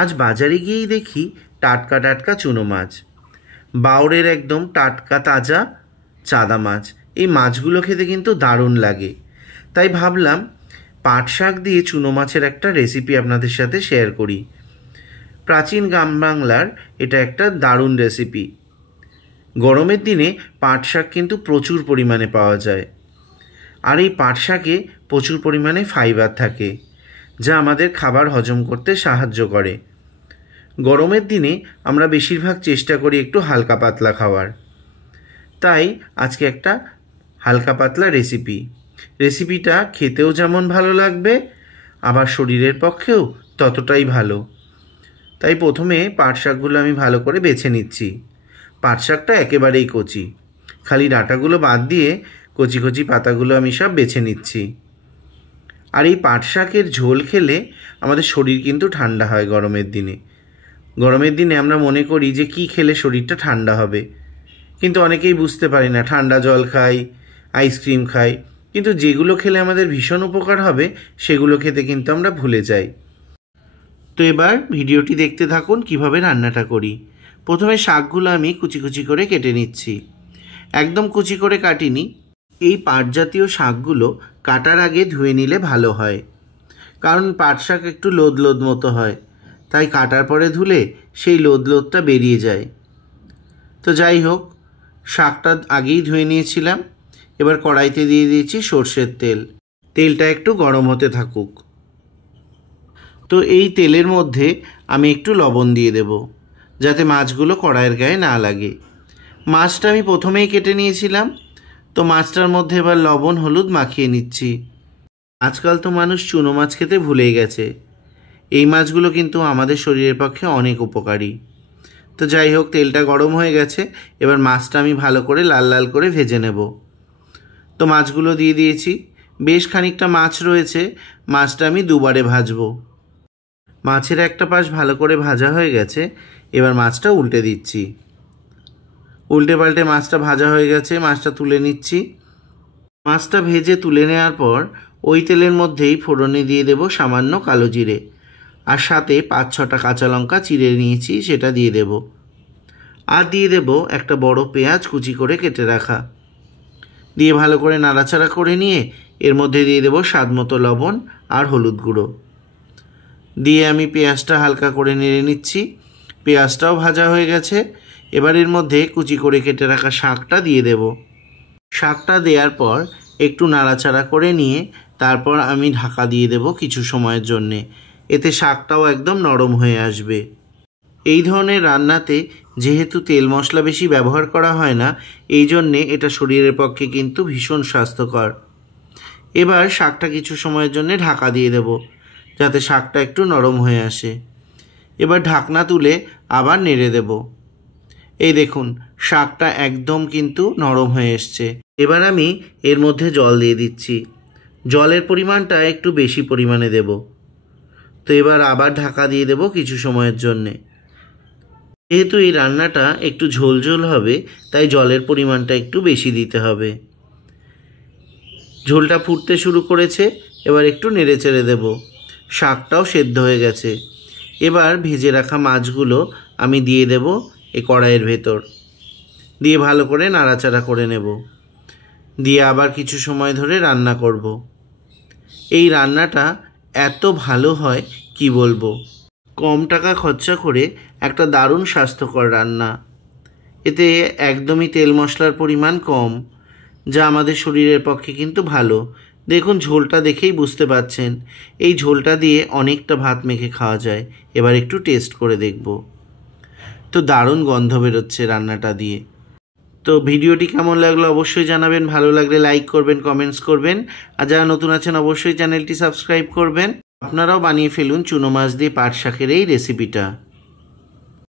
আজ বাজারে গিয়েই দেখি টাটকা টাটকা চুনো মাছ, বাওরের একদম টাটকা তাজা চাদা মাছ। এই মাছগুলো খেতে কিন্তু দারুণ লাগে। তাই ভাবলাম পাট শাক দিয়ে চুনো মাছের একটা রেসিপি আপনাদের সাথে শেয়ার করি। প্রাচীন গ্রাম বাংলার এটা একটা দারুণ রেসিপি। গরমের দিনে পাট শাক কিন্তু প্রচুর পরিমাণে পাওয়া যায়, আর এই পাট শাকে প্রচুর পরিমাণে ফাইবার থাকে, যা আমাদের খাবার হজম করতে সাহায্য করে। গরমের দিনে আমরা বেশিরভাগ চেষ্টা করি একটু হালকা পাতলা খাওয়ার, তাই আজকে একটা হালকা পাতলা রেসিপিটা খেতেও যেমন ভালো লাগবে, আবার শরীরের পক্ষেও ততটাই ভালো। তাই প্রথমে পাট শাকগুলো আমি ভালো করে বেছে নিচ্ছি। পাট শাকটা একেবারেই কচি, খালি ডাঁটাগুলো বাদ দিয়ে কচি কচি পাতাগুলো আমি সব বেছে নিচ্ছি। আর এই পাট শাকের ঝোল খেলে আমাদের শরীর কিন্তু ঠান্ডা হয় গরমের দিনে আমরা মনে করি যে কি খেলে শরীরটা ঠান্ডা হবে, কিন্তু অনেকেই বুঝতে পারি না। ঠান্ডা জল খাই, আইসক্রিম খাই, কিন্তু যেগুলো খেলে আমাদের ভীষণ উপকার হবে সেগুলো খেতে কিন্তু আমরা ভুলে যাই। তো এবার ভিডিওটি দেখতে থাকুন কিভাবে রান্নাটা করি। প্রথমে শাকগুলো আমি কুচি কুচি করে কেটে নিচ্ছি। একদম কুচি করে কাটিনি। এই পাট জাতীয় শাকগুলো কাটার আগে ধুয়ে নিলে ভালো হয়, কারণ পাট শাক একটু লোদ লোদ মতো হয়, তাই কাটার পরে ধুলে সেই লোদ লোদটা বেরিয়ে যায়। তো যাই হোক, শাকটা আগেই ধুয়ে নিয়েছিলাম। এবার কড়াইতে দিয়ে দিয়েছি সর্ষের তেল। তেলটা একটু গরম হতে থাকুক। তো এই তেলের মধ্যে আমি একটু লবণ দিয়ে দেব, যাতে মাছগুলো কড়াইয়ের গায়ে না লাগে। মাছটা আমি প্রথমেই কেটে নিয়েছিলাম, তো মাছটার মধ্যে এবার লবণ হলুদ মাখিয়ে নিচ্ছি। আজকাল তো মানুষ চুনো মাছ খেতে ভুলেই গেছে। এই মাছগুলো কিন্তু আমাদের শরীরের পক্ষে অনেক উপকারী। তো যাই হোক, তেলটা গরম হয়ে গেছে। এবার মাছটা আমি ভালো করে লাল লাল করে ভেজে নেব। তো মাছগুলো দিয়ে দিয়েছি। বেশ খানিকটা মাছ রয়েছে, মাছটা আমি দুবারে ভাজবো। মাছের একটা পাশ ভালো করে ভাজা হয়ে গেছে। এবার মাছটা উল্টে দিচ্ছি। উল্টে পাল্টে মাছটা ভাজা হয়ে গেছে, মাছটা তুলে নিচ্ছি। মাছটা ভেজে তুলে নেওয়ার পর ওই তেলের মধ্যেই ফোড়নে দিয়ে দেব সামান্য কালো জিরে, আর সাথে 5-6টা কাঁচা লঙ্কা চিড়ে নিয়েছি, সেটা দিয়ে দেব। আর দিয়ে দেব একটা বড় পেঁয়াজ কুচি করে কেটে রাখা। দিয়ে ভালো করে নাড়াচাড়া করে নিয়ে এর মধ্যে দিয়ে দেব স্বাদ মতো লবণ আর হলুদ গুঁড়ো। দিয়ে আমি পেঁয়াজটা হালকা করে নেড়ে নিচ্ছি। পেঁয়াজটাও ভাজা হয়ে গেছে। এবার এর মধ্যে কুচি করে কেটে রাখা শাকটা দিয়ে দেব। শাকটা দেওয়ার পর একটু নাড়াচাড়া করে নিয়ে তারপর আমি ঢাকা দিয়ে দেব কিছু সময়ের জন্যে। এতে শাকটাও একদম নরম হয়ে আসবে। এই ধরনের রান্নাতে যেহেতু তেল মশলা বেশি ব্যবহার করা হয় না, এই জন্যে এটা শরীরের পক্ষে কিন্তু ভীষণ স্বাস্থ্যকর। এবার শাকটা কিছু সময়ের জন্য ঢাকা দিয়ে দেব, যাতে শাকটা একটু নরম হয়ে আসে। এবার ঢাকনা তুলে আবার নেড়ে দেব। এই দেখুন, শাকটা একদম কিন্তু নরম হয়ে এসছে। এবার আমি এর মধ্যে জল দিয়ে দিচ্ছি। জলের পরিমাণটা একটু বেশি পরিমাণে দেব। তো এবার আবার ঢাকা দিয়ে দেব কিছু সময়ের জন্যে। যেহেতু এই রান্নাটা একটু ঝোল ঝোল হবে, তাই জলের পরিমাণটা একটু বেশি দিতে হবে। ঝোলটা ফুটতে শুরু করেছে। এবার একটু নেড়ে চেড়ে দেব। শাকটাও সেদ্ধ হয়ে গেছে। এবার ভেজে রাখা মাছগুলো আমি দিয়ে দেব এই কড়াইয়ের ভেতর। দিয়ে ভালো করে নাড়াচাড়া করে নেব। দিয়ে আবার কিছু সময় ধরে রান্না করব। এই রান্নাটা এত ভালো হয় কি বলবো। কম টাকা খরচা করে একটা দারুণ স্বাস্থ্যকর রান্না। এতে একদমই তেল মশলার পরিমাণ কম, যা আমাদের শরীরের পক্ষে কিন্তু ভালো। দেখুন, ঝোলটা দেখেই বুঝতে পাচ্ছেন, এই ঝোলটা দিয়ে অনেকটা ভাত মেখে খাওয়া যায়। এবার একটু টেস্ট করে দেখব। তো দারুণ গন্ধ বেরোচ্ছে রান্নাটা দিয়ে। তো ভিডিওটি কেমন লাগলো অবশ্যই জানাবেন। ভালো লাগলে লাইক করবেন, কমেন্টস করবেন, আর যারা নতুন আছেন অবশ্যই চ্যানেলটি সাবস্ক্রাইব করবেন। আপনারাও বানিয়ে ফেলুন চুনো মাছ দিয়ে পাট শাকের এই রেসিপিটা।